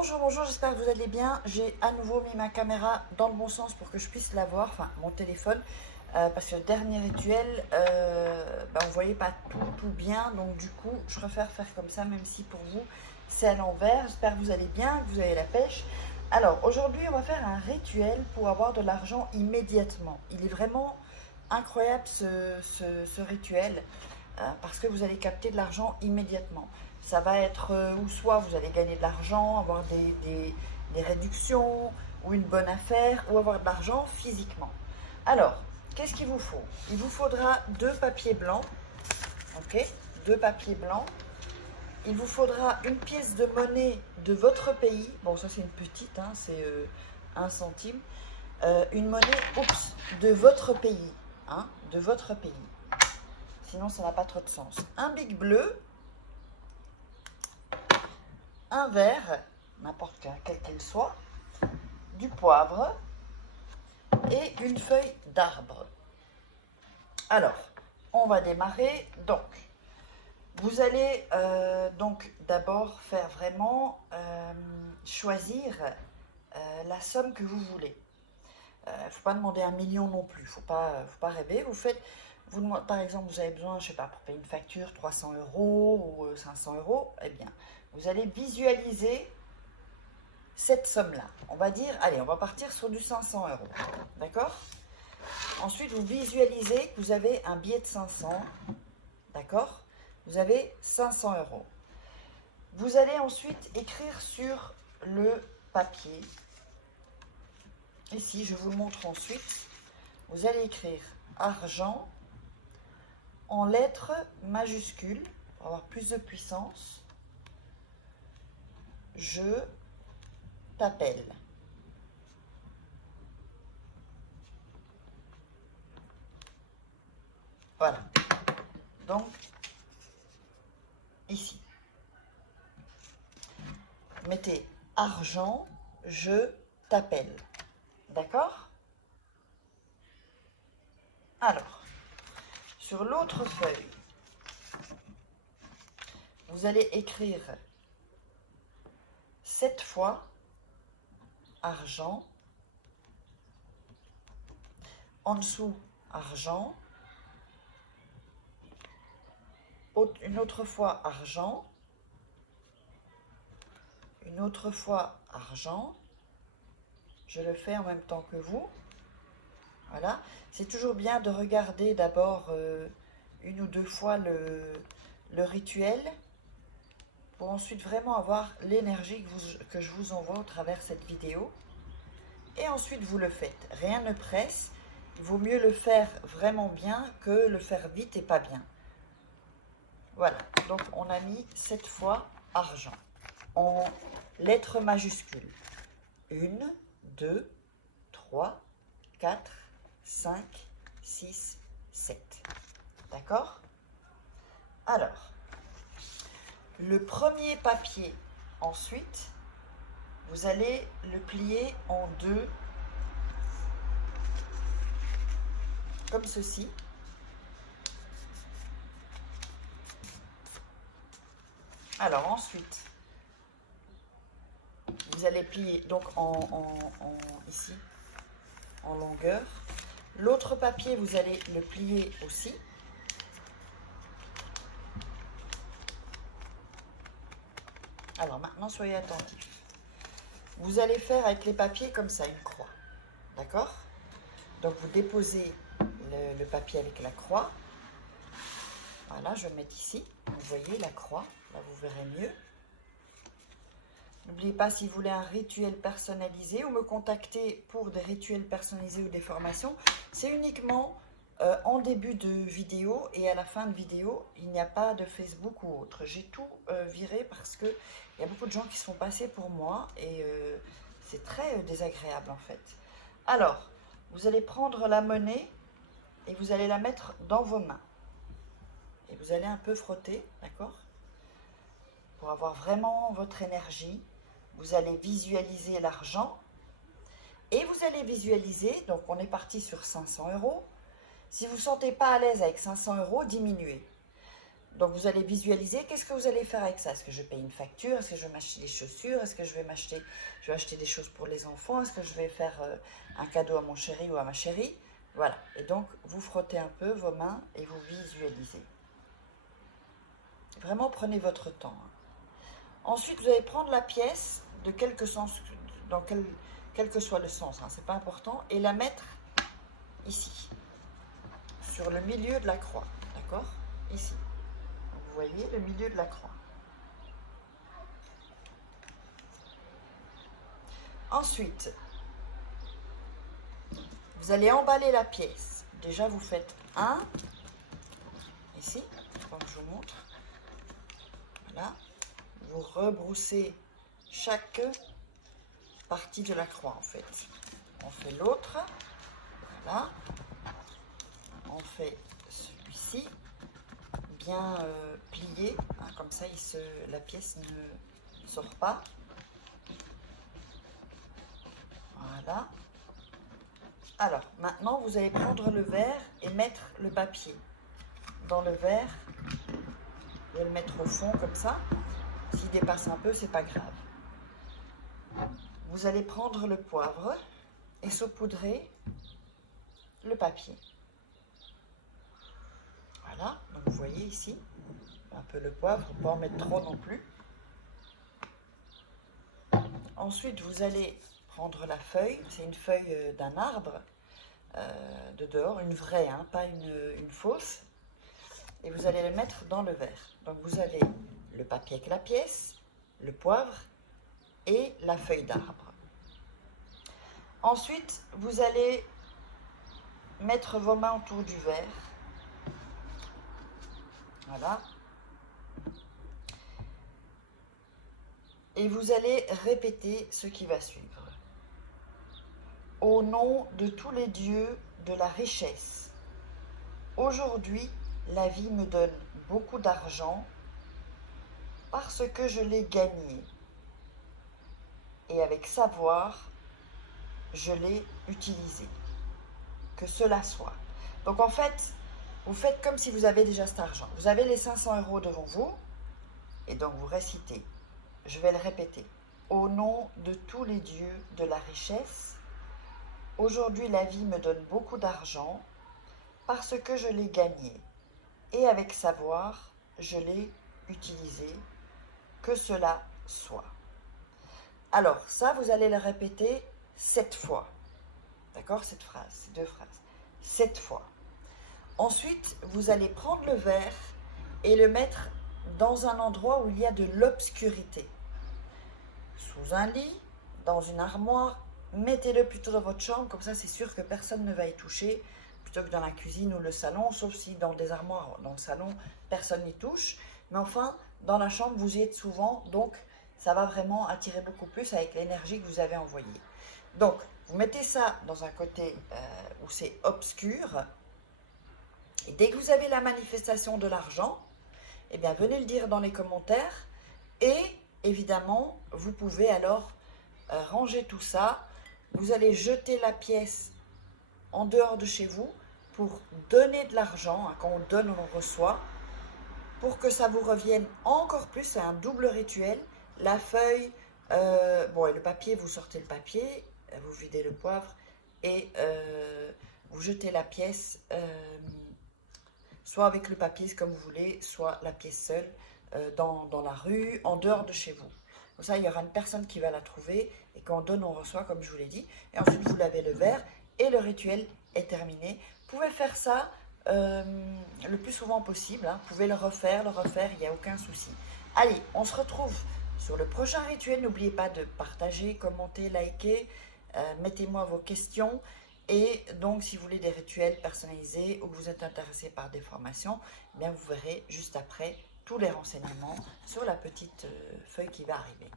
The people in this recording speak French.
Bonjour, bonjour, j'espère que vous allez bien. J'ai à nouveau mis ma caméra dans le bon sens pour que je puisse la voir, enfin mon téléphone, parce que le dernier rituel, on ne voyait pas tout bien, donc du coup je préfère faire comme ça, même si pour vous c'est à l'envers. J'espère que vous allez bien, que vous avez la pêche. Alors aujourd'hui on va faire un rituel pour avoir de l'argent immédiatement. Il est vraiment incroyable ce rituel, parce que vous allez capter de l'argent immédiatement. Ça va être ou soit vous allez gagner de l'argent, avoir des réductions, ou une bonne affaire, ou avoir de l'argent physiquement. Alors, qu'est-ce qu'il vous faut? Il vous faudra 2 papiers blancs, ok? 2 papiers blancs. Il vous faudra une pièce de monnaie de votre pays. Bon, ça c'est une petite, hein, c'est 1 centime. Une monnaie, de votre pays, hein, de votre pays. Sinon, ça n'a pas trop de sens. Un bic bleu, un verre, n'importe quel qu'il soit, du poivre et une feuille d'arbre. Alors, on va démarrer. Donc, vous allez donc d'abord faire vraiment choisir la somme que vous voulez. Il ne faut pas demander 1 million non plus, il ne faut pas rêver. Par exemple, vous avez besoin, je ne sais pas, pour payer une facture, 300 euros ou 500 euros, eh bien, vous allez visualiser cette somme-là. On va dire, allez, on va partir sur du 500 euros, d'accord? Ensuite, vous visualisez que vous avez un billet de 500, d'accord? Vous avez 500 euros. Vous allez ensuite écrire sur le papier. Ici, je vous montre ensuite. Vous allez écrire argent en lettres majuscules pour avoir plus de puissance. Je t'appelle. Voilà. Donc, ici. Mettez argent, je t'appelle. D'accord? Alors, sur l'autre feuille, vous allez écrire 7 fois argent, en dessous argent, une autre fois argent, une autre fois argent. Je le fais en même temps que vous. Voilà. C'est toujours bien de regarder d'abord 1 ou 2 fois le rituel pour ensuite vraiment avoir l'énergie que je vous envoie au travers de cette vidéo. Et ensuite, vous le faites. Rien ne presse. Il vaut mieux le faire vraiment bien que le faire vite et pas bien. Voilà. Donc, on a mis 7 fois argent en lettres majuscules. 1, 2, 3, 4, 5, 6, 7. D'accord? Alors, le premier papier, ensuite, vous allez le plier en 2, comme ceci. Alors ensuite, vous allez plier donc ici, en longueur. L'autre papier, vous allez le plier aussi. Alors maintenant, soyez attentifs. Vous allez faire avec les papiers comme ça, une croix. D'accord? Donc vous déposez le papier avec la croix. Voilà, je vais le mettre ici. Vous voyez la croix, là vous verrez mieux. N'oubliez pas, si vous voulez un rituel personnalisé ou me contacter pour des rituels personnalisés ou des formations, c'est uniquement en début de vidéo et à la fin de vidéo. Il n'y a pas de Facebook ou autre. J'ai tout viré parce qu'il y a beaucoup de gens qui sont passés pour moi et c'est très désagréable en fait. Alors, vous allez prendre la monnaie et vous allez la mettre dans vos mains. Et vous allez un peu frotter, d'accord? Pour avoir vraiment votre énergie. Vous allez visualiser l'argent et vous allez visualiser, donc on est parti sur 500 euros. Si vous ne vous sentez pas à l'aise avec 500 euros, diminuez. Donc vous allez visualiser, qu'est-ce que vous allez faire avec ça? Est-ce que je paye une facture? Est-ce que je vais m'acheter des chaussures? Est-ce que je vais acheter des choses pour les enfants? Est-ce que je vais faire un cadeau à mon chéri ou à ma chérie? Voilà, et donc vous frottez un peu vos mains et vous visualisez. Vraiment prenez votre temps. Ensuite, vous allez prendre la pièce de quelque sens, dans quel que soit le sens, c'est pas important, et la mettre ici, sur le milieu de la croix, d'accord? Ici. Donc, vous voyez le milieu de la croix. Ensuite, vous allez emballer la pièce. Déjà, vous faites un, ici, donc je vous montre. Voilà. Vous rebroussez chaque partie de la croix, en fait. On fait l'autre. Voilà. On fait celui-ci, bien plié, comme ça la pièce ne sort pas. Voilà. Alors, maintenant, vous allez prendre le verre et mettre le papier dans le verre. Vous allez le mettre au fond, comme ça. S'il dépasse un peu, c'est pas grave. Vous allez prendre le poivre et saupoudrer le papier. Voilà, donc vous voyez ici, un peu le poivre, on ne peut pas en mettre trop non plus. Ensuite, vous allez prendre la feuille, c'est une feuille d'un arbre de dehors, une vraie, pas une fausse, et vous allez le mettre dans le verre. Donc vous avez le papier avec la pièce, le poivre et la feuille d'arbre. Ensuite, vous allez mettre vos mains autour du verre. Voilà. Et vous allez répéter ce qui va suivre. Au nom de tous les dieux de la richesse, aujourd'hui, la vie me donne beaucoup d'argent parce que je l'ai gagné. Et avec savoir, je l'ai utilisé. Que cela soit. Donc en fait, vous faites comme si vous avez déjà cet argent. Vous avez les 500 € devant vous, et donc vous récitez. Je vais le répéter. Au nom de tous les dieux de la richesse, aujourd'hui la vie me donne beaucoup d'argent parce que je l'ai gagné. Et avec savoir, je l'ai utilisé. Que cela soit. Alors ça, vous allez le répéter 7 fois. D'accord? Cette phrase, ces 2 phrases. 7 fois. Ensuite, vous allez prendre le verre et le mettre dans un endroit où il y a de l'obscurité. Sous un lit, dans une armoire, mettez-le plutôt dans votre chambre, comme ça c'est sûr que personne ne va y toucher, plutôt que dans la cuisine ou le salon, sauf si dans des armoires, dans le salon, personne n'y touche. Mais enfin, dans la chambre, vous y êtes souvent, donc ça va vraiment attirer beaucoup plus avec l'énergie que vous avez envoyée. Donc, vous mettez ça dans un côté où c'est obscur, et dès que vous avez la manifestation de l'argent, eh bien, venez le dire dans les commentaires, et évidemment, vous pouvez alors ranger tout ça. Vous allez jeter la pièce en dehors de chez vous pour donner de l'argent. Quand on donne, on reçoit. Pour que ça vous revienne encore plus, c'est un double rituel. La feuille, et le papier, vous sortez le papier, vous videz le poivre et vous jetez la pièce, soit avec le papier comme vous voulez, soit la pièce seule dans la rue, en dehors de chez vous. Comme ça, il y aura une personne qui va la trouver et quand on donne, on reçoit, comme je vous l'ai dit. Et ensuite, vous lavez le verre et le rituel est terminé. Vous pouvez faire ça le plus souvent possible. Vous pouvez le refaire, il n'y a aucun souci. Allez, on se retrouve sur le prochain rituel. N'oubliez pas de partager, commenter, liker. Mettez-moi vos questions. Et donc, si vous voulez des rituels personnalisés ou que vous êtes intéressé par des formations, eh bien vous verrez juste après tous les renseignements sur la petite feuille qui va arriver.